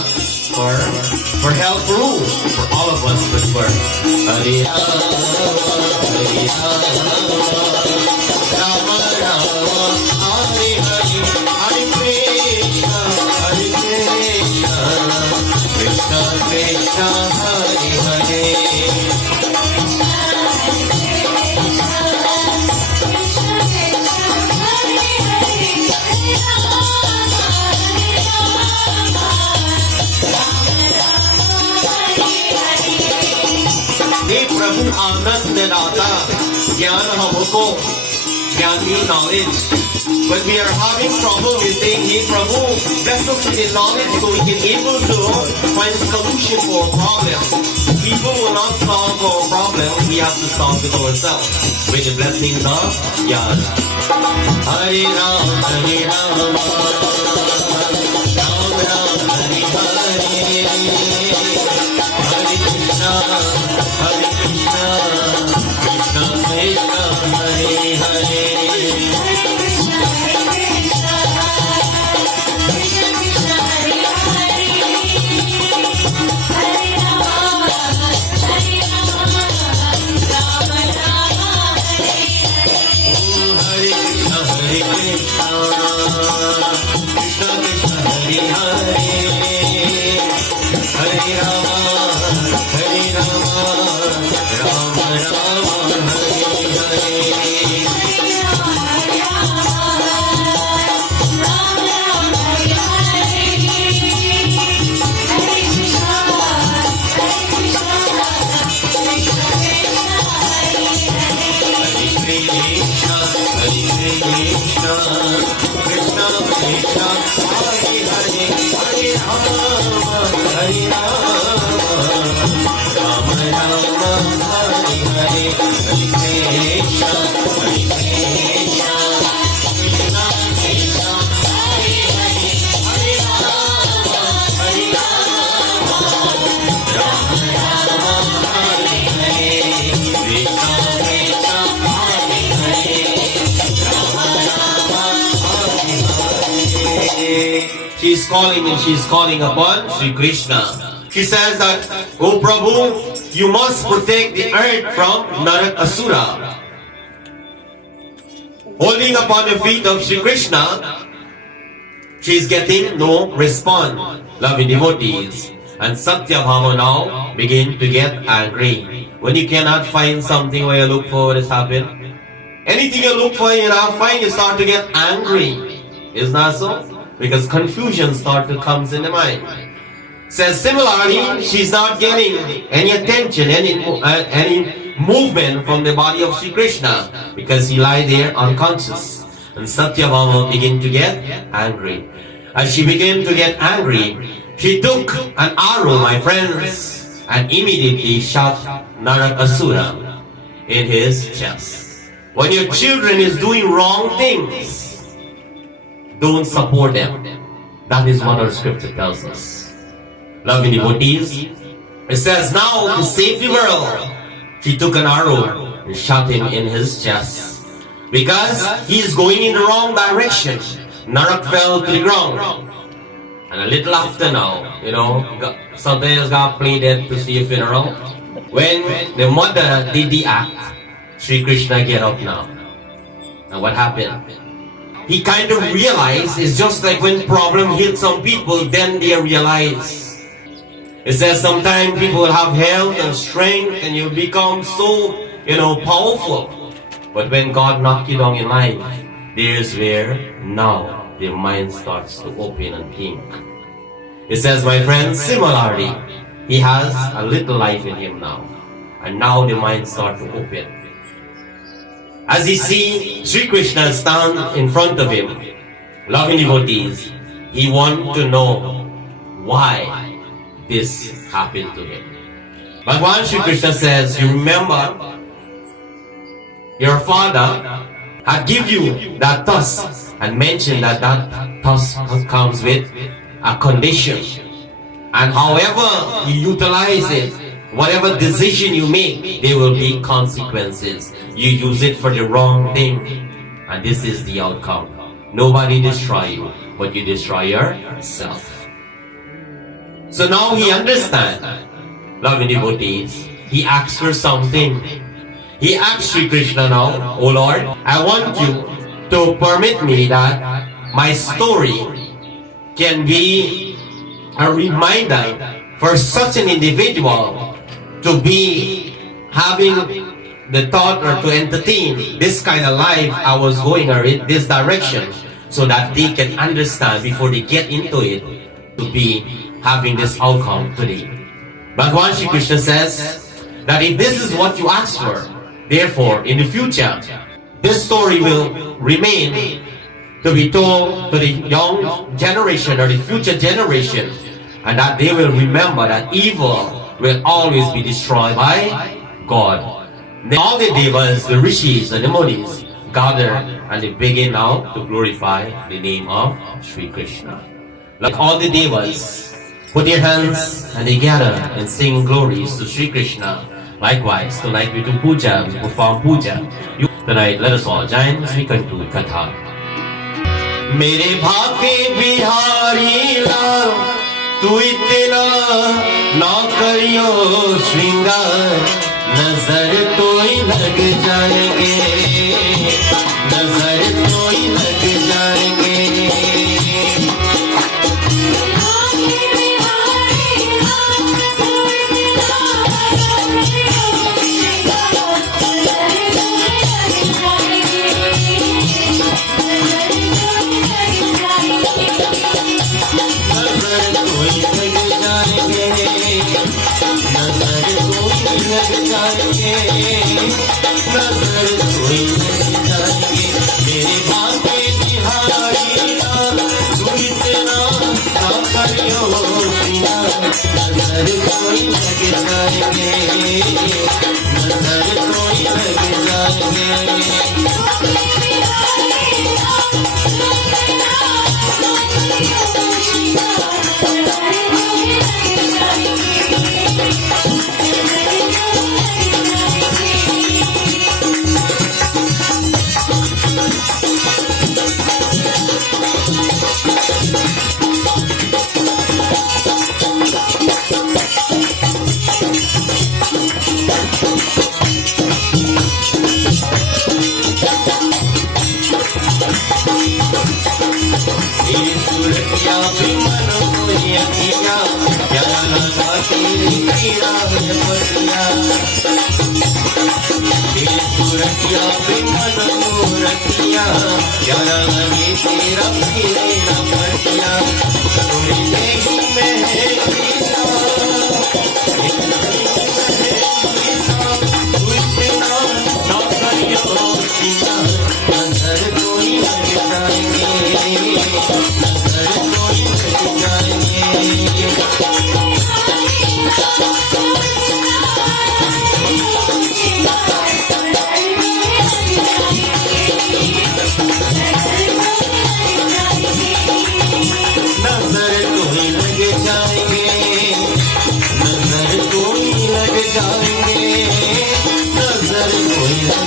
for help for who? For all of us, but for Hare Rama, Rama, Hare Hare, Hare Krishna, Hare Krishna, Krishna Krishna, Hare Hare. हे प्रभु आनंद दाता ज्ञान हमको ज्ञान means knowledge. When we are having problem, we say, hey Prabhu, bless us with the knowledge so we can able to find solution for our problem. People will not solve our problem, we have to solve it ourselves with the blessings of Jnana. Hare Ram, Hare Ram, Ram Ram, Hare Hare, Hare Krishna, Hare Krishna, Krishna Krishna, Hare Hare. She's calling and she's calling upon Shri Krishna. She says that, oh Prabhu, you must protect the earth from Narakasura. Holding upon the feet of Shri Krishna, she's getting no response, loving devotees. And Satyabhama now begin to get angry. When you cannot find something where you look for, what has happened? Anything you look for, you not find, you start to get angry. Isn't that so? Because confusion starts to come in the mind. Says similarly, she's not getting any attention, any movement from the body of Shri Krishna because he lie there unconscious. And Satyabhama began to get angry. As she began to get angry, she took an arrow, my friends, and immediately shot Narakasura in his chest. When your children is doing wrong things, don't support them. That is what our scripture tells us. Loving devotees, it says, now to save the world, she took an arrow and shot him in his chest. Because he is going in the wrong direction. Narak fell to the ground. And a little after now, sometimes God played it to see a funeral. When the mother did the act, Sri Krishna get up now. And what happened? He kind of realized, it's just like when problem hits some people, then they realize. It says sometimes people will have health and strength and you become so, powerful. But when God knocks you down in life, there's where now their mind starts to open and think. It says, my friend, similarly, he has a little life in him now. And now the mind starts to open. As he sees Sri Krishna stand in front of him, loving devotees, he wants to know why this happened to him. Bhagavan Sri Krishna says, you remember, your father had given you that tusk and mentioned that tusk comes with a condition. And however you utilize it, whatever decision you make, there will be consequences. You use it for the wrong thing, and this is the outcome. Nobody destroy you, but you destroy yourself. So now he understands, loving devotees, he asks for something. He asks Sri Krishna now, oh Lord, I want you to permit me that my story can be a reminder for such an individual to be having the thought or to entertain this kind of life I was going in this direction, so that they can understand before they get into it to be having this outcome today. Bhagavan Sri Krishna says that if this is what you ask for, therefore in the future this story will remain to be told to the young generation or the future generation, and that they will remember that evil will always be destroyed by God. Then all the devas, the rishis and the munis gather and they begin now to glorify the name of Sri Krishna. Like all the devas put their hands and they gather and sing glories to Sri Krishna. Likewise, tonight we do puja, we perform puja. Tonight let us all join as we conclude Katha. मेरे भागे बिहारी लाल तू इतना ना करियो श्रृंगार नजर तो ही लग जाएंगे नजर तो ही लग जाएंगे मेरे भागे बिहारी लाल तू इतना ना करियो नजर कोई लग जाएंगे नजर कोई लग जाएंगे प्यारा लगे तेरा पीने ना पटिया थोड़ी देही में है नजर कोई लग जाएंगे नजर कोई लग जाएंगे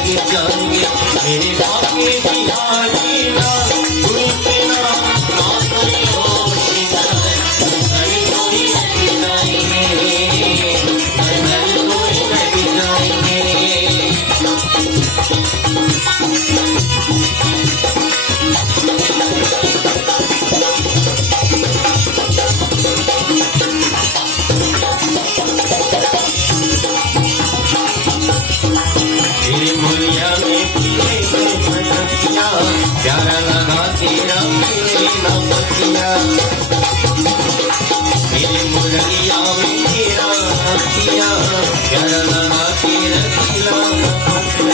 लग जाएंगे मेरे बाके बिहारी लाल कोई बिना ना कोई और शिकार हर कोई लग जाएंगे हर कोई लग जाएंगे तेरे मुलिया में पीले पतिया प्यारा लगा तेरा मेरे ना पतिया तेरे मुलिया में तेरा पतिया प्यारा लगा तेरा खिला पतिया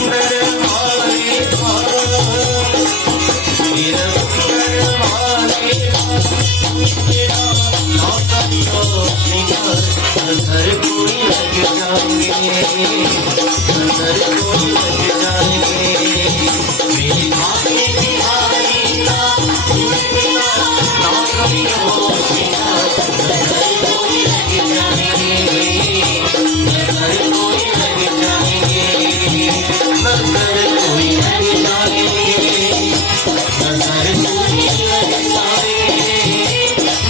तेरे सुंदर वाले तेरा सुंदर वाले तेरा नाता दियो सिंगार घर कोई लग जाएंगे घर कोई लग जाएंगे मेरी भाभी बिहारी ना बिना ना करियो सिंगार घर कोई लग जाएंगे घर कोई लग जाएंगे घर कोई लग जाएंगे घर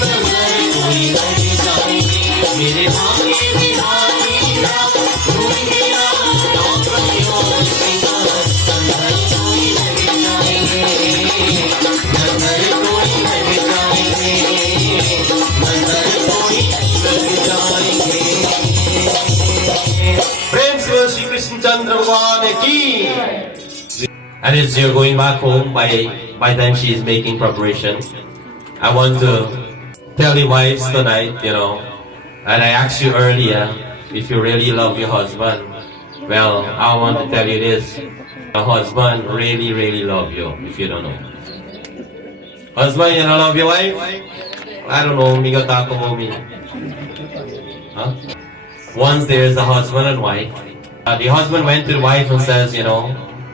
कोई लग जाएंगे मेरे भागे बिहारी राम कोई मेरा नाम करियो सिंगार घर कोई लग जाएंगे घर कोई लग जाएंगे घर कोई लग जाएंगे प्रेम से श्री कृष्ण चंद्र भगवान की And as you're going back home, by the time she is making preparation, I want to tell you wives tonight, and I asked you earlier if you really love your husband. Well, I want to tell you this. Your husband really, really love you, if you don't know. Husband, you don't love your wife? I don't know, miga tako mo mi. Huh? Once there's a husband and wife, the husband went to the wife and says,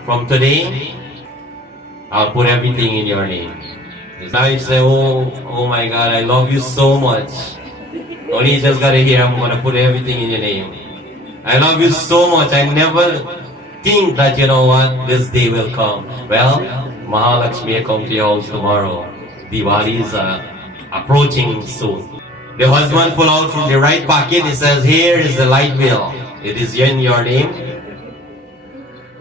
from today, I'll put everything in your name. His wife said, oh my God, I love you so much. Only you just gotta hear, I'm gonna put everything in your name. I love you so much. I never think that, this day will come. Well, Mahalakshmi will come to your house tomorrow. Diwali is approaching soon. The husband pull out from the right pocket, he says, here is the light bill. It is in your name.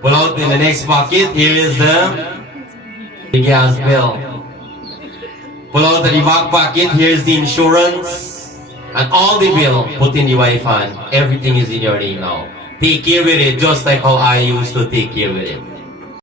Pull out in the next pocket, here is the gas bill. Pull out the back pocket, here's the insurance. And all the bill, put in the wife hand. Everything is in your name now. Take care with it just like how I used to take care with it.